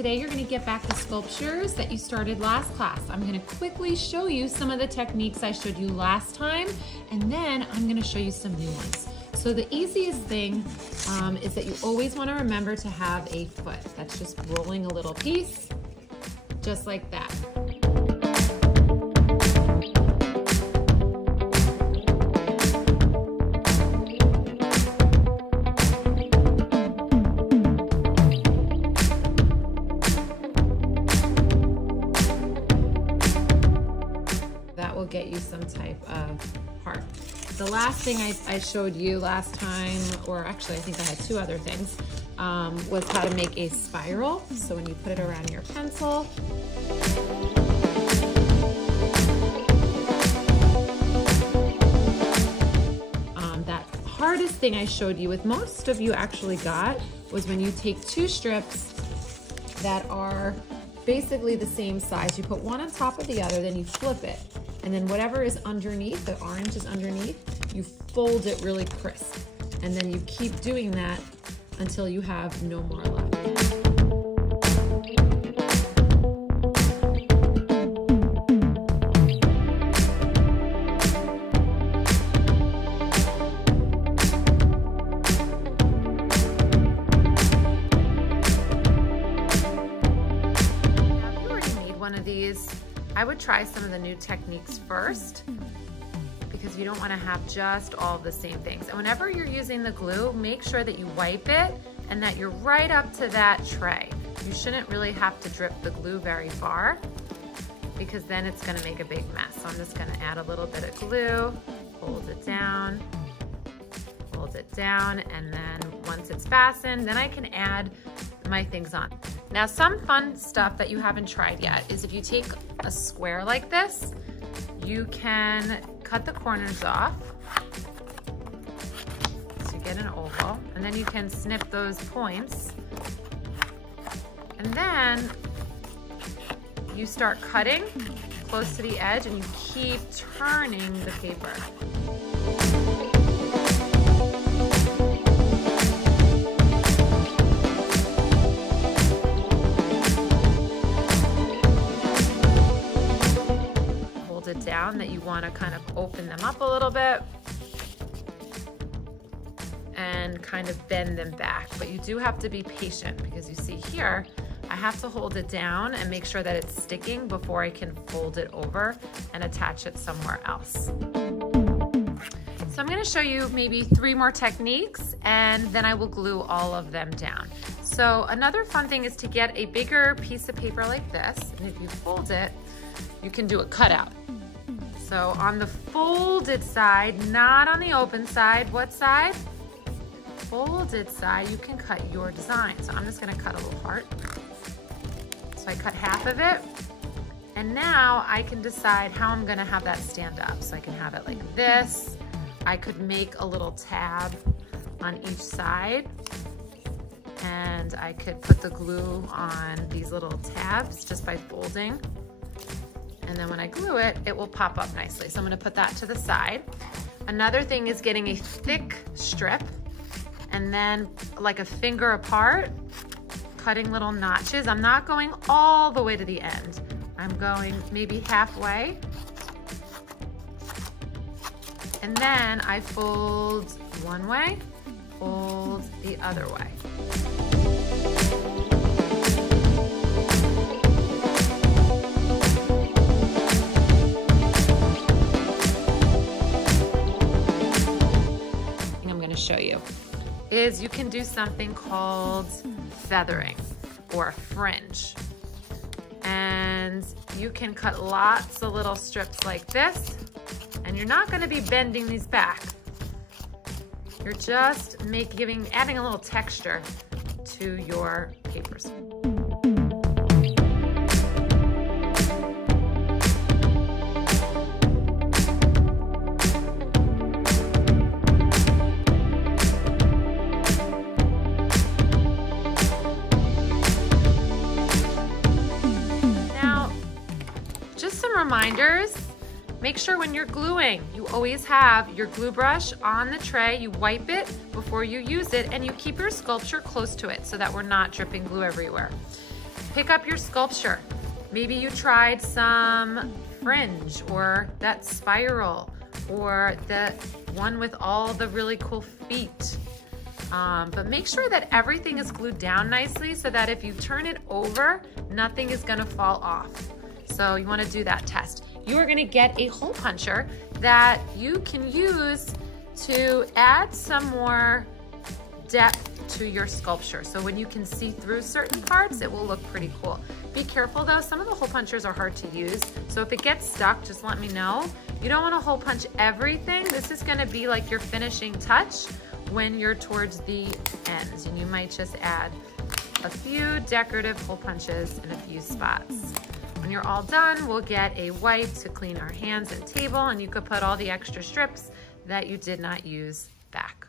today you're gonna get back the sculptures that you started last class. I'm gonna quickly show you some of the techniques I showed you last time, and then I'm gonna show you some new ones. So the easiest thing is that you always wanna remember to have a foot. That's just rolling a little piece, just like that. That will get you some type of heart. The last thing I showed you last time, or actually I think I had two other things, was how to make a spiral. So when you put it around your pencil, that hardest thing I showed you, with most of you actually got, was when you take two strips that are basically the same size. You put one on top of the other, then you flip it. And then whatever is underneath, the orange is underneath, you fold it really crisp. And then you keep doing that until you have no more left. I would try some of the new techniques first, because you don't want to have just all the same things. And whenever you're using the glue, make sure that you wipe it and that you're right up to that tray. You shouldn't really have to drip the glue very far, because then it's going to make a big mess. So I'm just going to add a little bit of glue, hold it down, and then once it's fastened, then I can add my things on. Now, some fun stuff that you haven't tried yet is if you take a square like this, you can cut the corners off. So you get an oval, and then you can snip those points. And then you start cutting close to the edge, and you keep turning the paper. It down, that you want to kind of open them up a little bit and kind of bend them back. But you do have to be patient, because you see here, I have to hold it down and make sure that it's sticking before I can fold it over and attach it somewhere else. So I'm going to show you maybe 3 more techniques, and then I will glue all of them down. So another fun thing is to get a bigger piece of paper like this, and if you fold it, you can do a cutout. So on the folded side, not on the open side. What side? Folded side, you can cut your design. So I'm just gonna cut a little heart. So I cut half of it. And now I can decide how I'm gonna have that stand up. So I can have it like this. I could make a little tab on each side. And I could put the glue on these little tabs just by folding. And then when I glue it, it will pop up nicely. So I'm gonna put that to the side. Another thing is getting a thick strip, and then like a finger apart, cutting little notches. I'm not going all the way to the end. I'm going maybe halfway. And then I fold one way, fold the other way. Show you is you can do something called feathering or a fringe, and you can cut lots of little strips like this, and you're not going to be bending these back. You're just adding a little texture to your papers. Reminders, make sure when you're gluing, you always have your glue brush on the tray, you wipe it before you use it, and you keep your sculpture close to it so that we're not dripping glue everywhere. pick up your sculpture. Maybe you tried some fringe or that spiral or the one with all the really cool feet. But make sure that everything is glued down nicely so that if you turn it over, nothing is gonna fall off. So you wanna do that test. You are gonna get a hole puncher that you can use to add some more depth to your sculpture. So when you can see through certain parts, it will look pretty cool. Be careful though, some of the hole punchers are hard to use. So if it gets stuck, just let me know. You don't wanna hole punch everything. This is gonna be like your finishing touch when you're towards the ends. And you might just add a few decorative hole punches in a few spots. When you're all done, we'll get a wipe to clean our hands and table, and you could put all the extra strips that you did not use back.